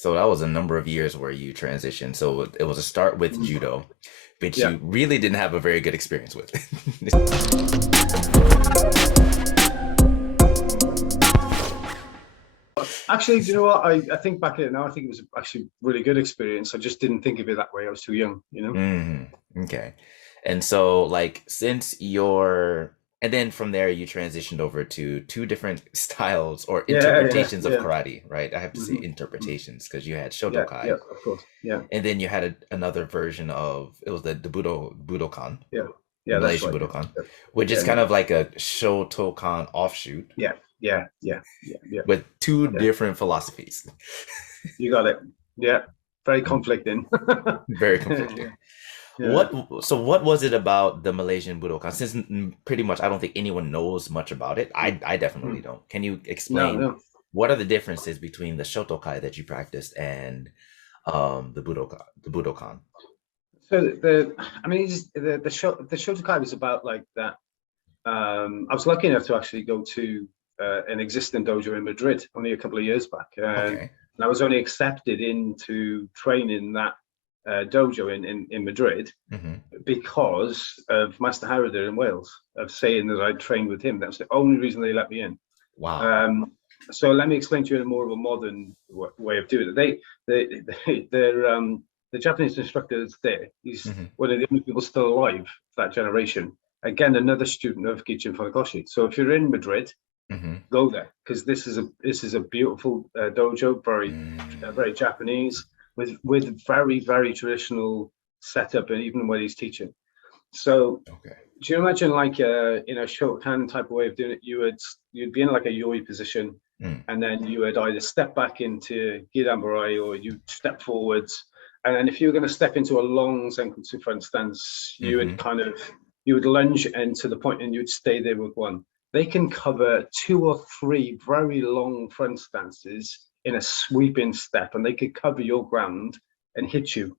So that was a number of years where you transitioned. So it was a start with Mhm. judo, but Yeah. you really didn't have a very good experience with it. Actually, do you know what? I think back at it now, I think it was actually a really good experience. I just didn't think of it that way. I was too young, you know? Okay. And so like since your and then from there you transitioned over to two different styles or Yeah, yeah, interpretations of yeah. karate, right? I have to say hmm interpretations because you had Yeah, yeah, Shotokai of course. Yeah, and then you had another version of it was the Budokan, yeah, the yeah, that's Malaysian right. Yeah, Budokan, yeah, which is yeah, kind yeah, of like a Shotokan offshoot yeah, yeah, yeah, yeah, yeah, with two yeah. different philosophies. You got it. Yeah, very conflicting. Very Yeah, conflicting. yeah. What was it about the Malaysian Budokan? Since pretty much I don't think anyone knows much about it. Mm, I definitely mm. don't. Can you No, explain no. what are the differences between the Shotokai that you practiced and the Budokan? So I mean, the Shotokai was about like that. I was lucky enough to actually go to an existing dojo in Madrid only a couple of years back, Okay. and I was only accepted into training that dojo in Madrid Hmm. because of Master Harroder in Wales, of saying that I trained with him. That was the only reason they let me in. Wow. Um, so let me explain to you in more of a modern way of doing it. The Japanese instructor that's there. He's Hmm. one of the only people still alive that generation. Again, another student of Gichin Funakoshi. So if you're in Madrid, Hmm. go there because this is a beautiful dojo, very Japanese, with very traditional setup, and even where he's teaching. So Okay. do you imagine like in a shorthand type of way of doing it? You'd be in like a yoi position, Mm. and then you would either step back into girambarai or you step forwards. And then if you were going to step into a long Zenkutsu front stance, Hmm. you would lunge into the point and you'd stay there with one. They can cover two or three very long front stances in a sweeping step, and they could cover your ground and hit you,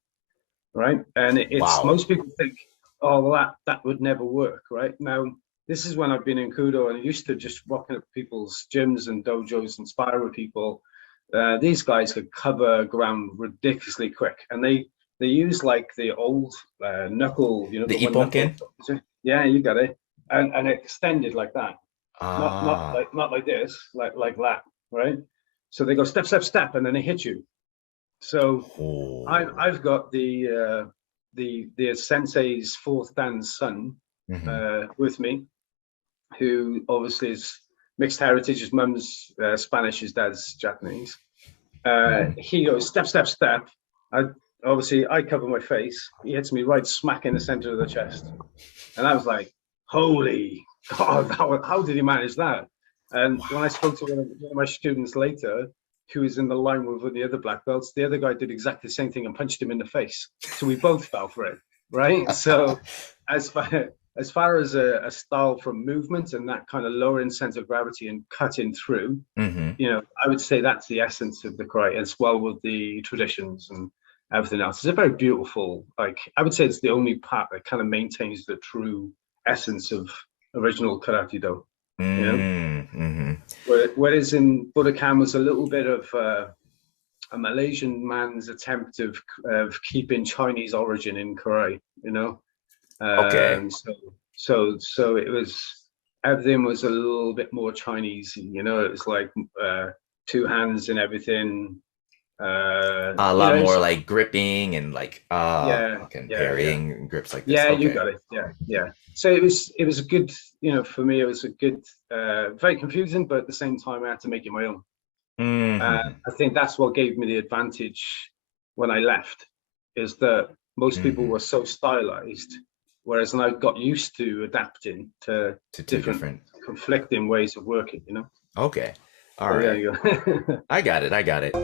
right? And it's Wow. most people think, oh, well, that would never work, right? Now, this is when I've been in Kudo and I used to just rocking up people's gyms and dojos and spar with people. These guys could cover ground ridiculously quick, and they use like the old knuckle, The the one knuckle. Ipponken? Yeah, you got it, and extended like that, Ah. not like this, like that, right? So they go step, step, step, and then they hit you. So Oh. I've got the sensei's fourth dan's son Hmm. with me, who obviously is mixed heritage. His mum's Spanish, his dad's Japanese. He goes step, step, step. I obviously I cover my face. He hits me right smack in the center of the chest, and I was like, "Holy God! How did he manage that?" And when I Wow. spoke to one of my students later, who was in the line with the other black belts, the other guy did exactly the same thing and punched him in the face. So we both fell for it, right? So as far as a style from movement and that kind of lowering center of gravity and cutting through, Hmm. I would say that's the essence of the karate, as well with the traditions and everything else. It's a very beautiful, like I would say, it's the only part that kind of maintains the true essence of original karate do. You know, Mm-hmm. whereas in Budokan was a little bit of a Malaysian man's attempt of keeping Chinese origin in karate. Okay. So it was, everything was a little bit more Chinese. It was like two hands and everything. A lot more It's, like gripping and like yeah, okay, yeah, yeah, parrying and grips like this. yeah. You Okay. got it. Yeah, yeah. So it was a good, for me, it was a good, very confusing, but at the same time, I had to make it my own. Hmm. I think that's what gave me the advantage when I left, is that most people Hmm. were so stylized, whereas I got used to adapting to To two different different. conflicting ways of working. Okay. All So there right. you go. I got it. I got it.